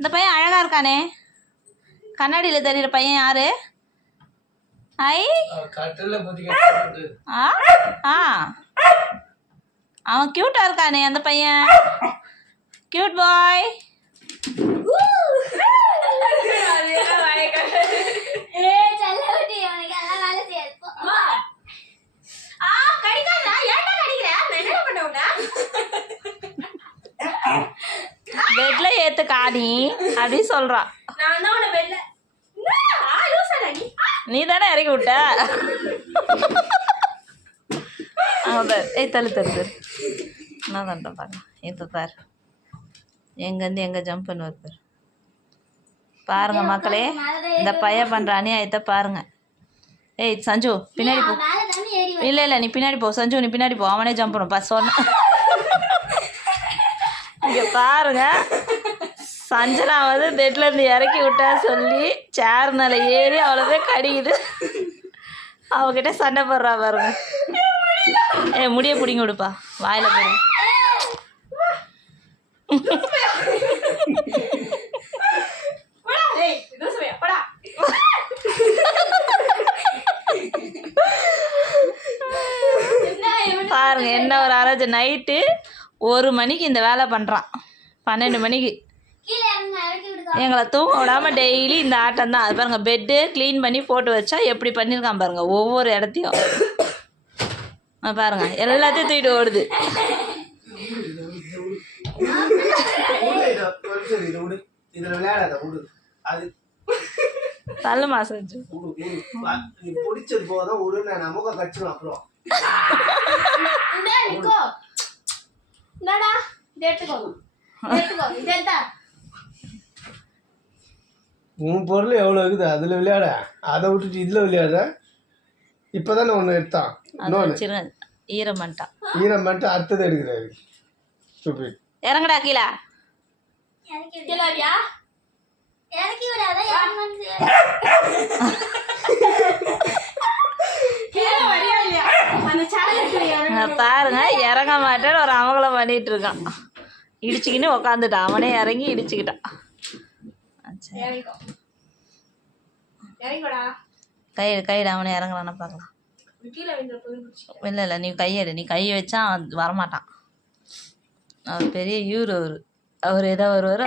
இந்த பையன் அழகா இருக்கானே, கண்ணாடியில் தெரியுற பையன் யாரு? ஐ அவன் கியூட்டா இருக்கானே அந்த பையன், கியூட் பாய். பெட்ல ஏத்து காணி அப்படி சொல்றான். நீ தானே இறக்கி விட்ட. ஏய் தள்ளு தள்ளு தள்ளு. என்ன பண்ணுறேன் பாருங்க. இப்போ பாரு எங்கேருந்து எங்கே ஜம்ப் பண்ணுவார் பாரு. பாருங்க மக்களே, இந்த பையன் பண்ணுற அநியாயத்தை பாருங்க. ஏய் சஞ்சு பின்னாடி போ. இல்லை இல்லை நீ பின்னாடி போ சஞ்சு, நீ பின்னாடி போ. அவனே ஜம்ப் பண்ணும் பா சொன்ன. இங்கே பாருங்க, சஞ்சனா வந்து பெட்லேருந்து இறக்கி விட்டா சொல்லி சேர் மேலே ஏறி அவ்வளோதான் கடிக்குது. அவகிட்ட சண்டை போடுறா பாருங்க. ஏ முடிய பிடிங்கி விடுப்பா, வாயில் போடு. பாருங்க என்ன ஒரு அரைஞ்ச. நைட்டு 1 மணிக்கு இந்த வேலை பண்ணுறான், 12 மணிக்கு எங்களை தூங்க விடாமல் டெய்லி இந்த ஆட்டம் தான். அது பாருங்கள், பெட்டு க்ளீன் பண்ணி போட்டு வச்சா எப்படி பண்ணியிருக்கான் பாருங்கள். ஒவ்வொரு இடத்தையும் பாருங்க, எல்லாத்தையும் தூக்கிட்டு ஓடுது. தள்ளு மாசம் உன் பொருள் எவ்வளோ இருக்குது அதில் விளையாட, அதை விட்டுட்டு இதில் விளையாட. இப்போதானே ஒன்று எடுத்தான், ஈரம் பண்ணிட்டான். ஈரம் பண்ணிட்டு அடுத்தது எடுக்கிறாரு. இறங்கடா கீழே. பாருங்க இறங்க மாட்டேன்னு ஒரு அவங்கள பண்ணிட்டு இருக்கான். இடிச்சுக்கின்னு உக்காந்துட்டான், அவனே இறங்கி இடிச்சுக்கிட்டான். கையிட அவனை இறங்கலான்னு பார்க்கலாம். இல்லை இல்லை நீ கையெடு, நீ கையை வச்சா வரமாட்டான். அவர் பெரிய யூர், அவர் ஏதோ வருவார்.